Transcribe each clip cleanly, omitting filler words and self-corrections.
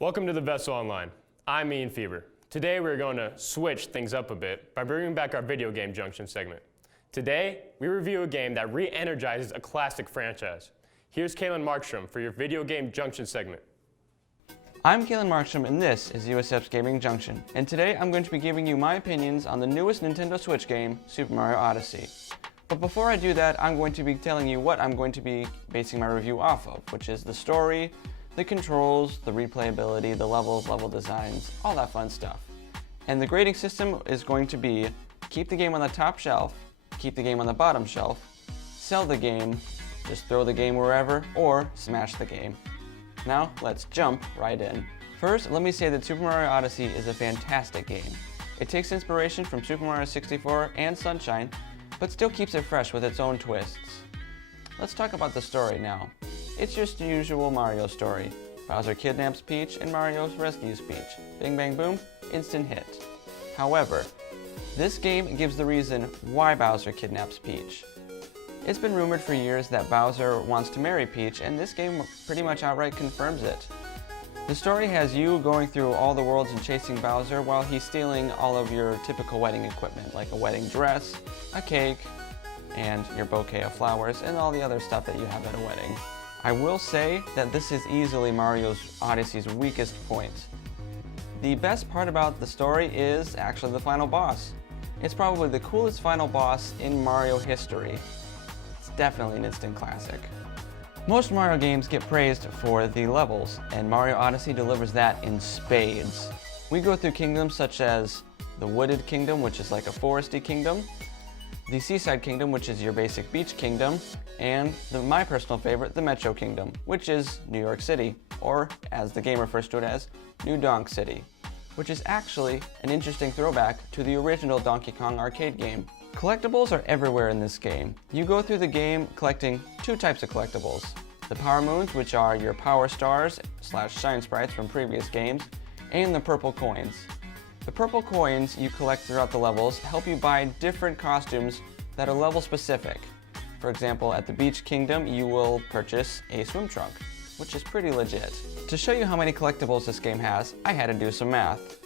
Welcome to the Vessel Online. I'm Ian Fever. Today we're going to switch things up a bit by bringing back our Video Game Junction segment. Today, we review a game that re-energizes a classic franchise. Here's Caelan Markstrom for your Video Game Junction segment. I'm Caelan Markstrom and this is USF's Game Junction. And today I'm going to be giving you my opinions on the newest Nintendo Switch game, Super Mario Odyssey. But before I do that, I'm going to be telling you what I'm going to be basing my review off of, which is the story, the controls, the replayability, the levels, level designs, all that fun stuff. And the grading system is going to be keep the game on the top shelf, keep the game on the bottom shelf, sell the game, just throw the game wherever, or smash the game. Now, let's jump right in. First, let me say that Super Mario Odyssey is a fantastic game. It takes inspiration from Super Mario 64 and Sunshine, but still keeps it fresh with its own twists. Let's talk about the story now. It's just the usual Mario story. Bowser kidnaps Peach and Mario rescues Peach. Bing bang boom, instant hit. However, this game gives the reason why Bowser kidnaps Peach. It's been rumored for years that Bowser wants to marry Peach, and this game pretty much outright confirms it. The story has you going through all the worlds and chasing Bowser while he's stealing all of your typical wedding equipment, like a wedding dress, a cake, and your bouquet of flowers, and all the other stuff that you have at a wedding. I will say that this is easily Mario Odyssey's weakest point. The best part about the story is actually the final boss. It's probably the coolest final boss in Mario history. It's definitely an instant classic. Most Mario games get praised for the levels, and Mario Odyssey delivers that in spades. We go through kingdoms such as the Wooded Kingdom, which is like a foresty kingdom, the Seaside Kingdom, which is your basic beach kingdom, and my personal favorite, the Metro Kingdom, which is New York City, or as the game refers to it as, New Donk City, which is actually an interesting throwback to the original Donkey Kong arcade game. Collectibles are everywhere in this game. You go through the game collecting two types of collectibles. The Power Moons, which are your Power Stars / Shine Sprites from previous games, and the Purple Coins. The purple coins you collect throughout the levels help you buy different costumes that are level specific. For example, at the Beach Kingdom, you will purchase a swim trunk, which is pretty legit. To show you how many collectibles this game has, I had to do some math.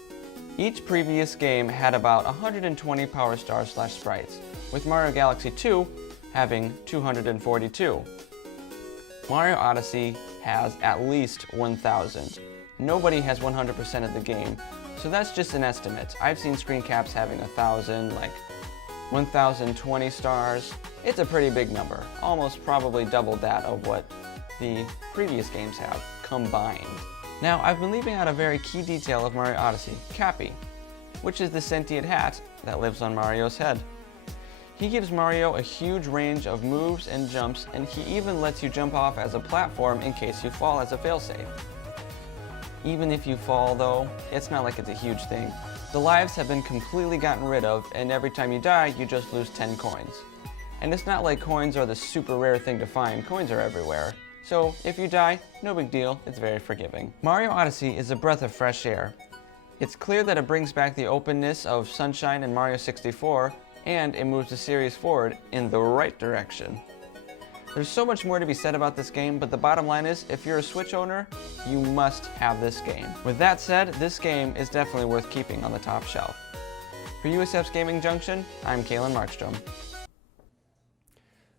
Each previous game had about 120 Power Stars / Sprites, with Mario Galaxy 2 having 242. Mario Odyssey has at least 1,000. Nobody has 100% of the game, so that's just an estimate. I've seen screen caps having 1,000, like 1,020 stars. It's a pretty big number, almost probably double that of what the previous games have combined. Now, I've been leaving out a very key detail of Mario Odyssey, Cappy, which is the sentient hat that lives on Mario's head. He gives Mario a huge range of moves and jumps, and he even lets you jump off as a platform in case you fall as a failsafe. Even if you fall though, it's not like it's a huge thing. The lives have been completely gotten rid of, and every time you die, you just lose 10 coins. And it's not like coins are the super rare thing to find, coins are everywhere. So if you die, no big deal, it's very forgiving. Mario Odyssey is a breath of fresh air. It's clear that it brings back the openness of Sunshine and Mario 64, and it moves the series forward in the right direction. There's so much more to be said about this game, but the bottom line is, if you're a Switch owner, you must have this game. With that said, this game is definitely worth keeping on the top shelf. For USF's Gaming Junction, I'm Caelan Markstrom.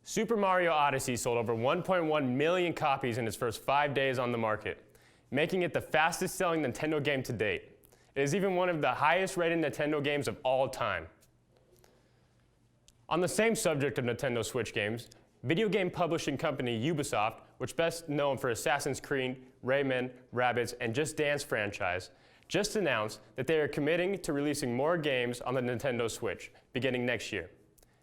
Super Mario Odyssey sold over 1.1 million copies in its first 5 days on the market, making it the fastest selling Nintendo game to date. It is even one of the highest rated Nintendo games of all time. On the same subject of Nintendo Switch games, video game publishing company Ubisoft, which best known for Assassin's Creed, Rayman, Rabbids, and Just Dance franchise, just announced that they are committing to releasing more games on the Nintendo Switch beginning next year.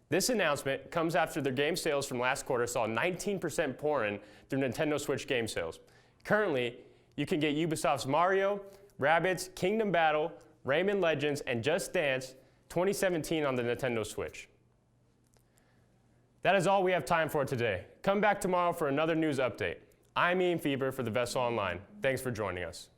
This announcement comes after their game sales from last quarter saw a 19% pour-in through Nintendo Switch game sales. Currently, you can get Ubisoft's Mario, Rabbids, Kingdom Battle, Rayman Legends, and Just Dance 2017 on the Nintendo Switch. That is all we have time for today. Come back tomorrow for another news update. I'm Ian Fever for the Vessel Online. Thanks for joining us.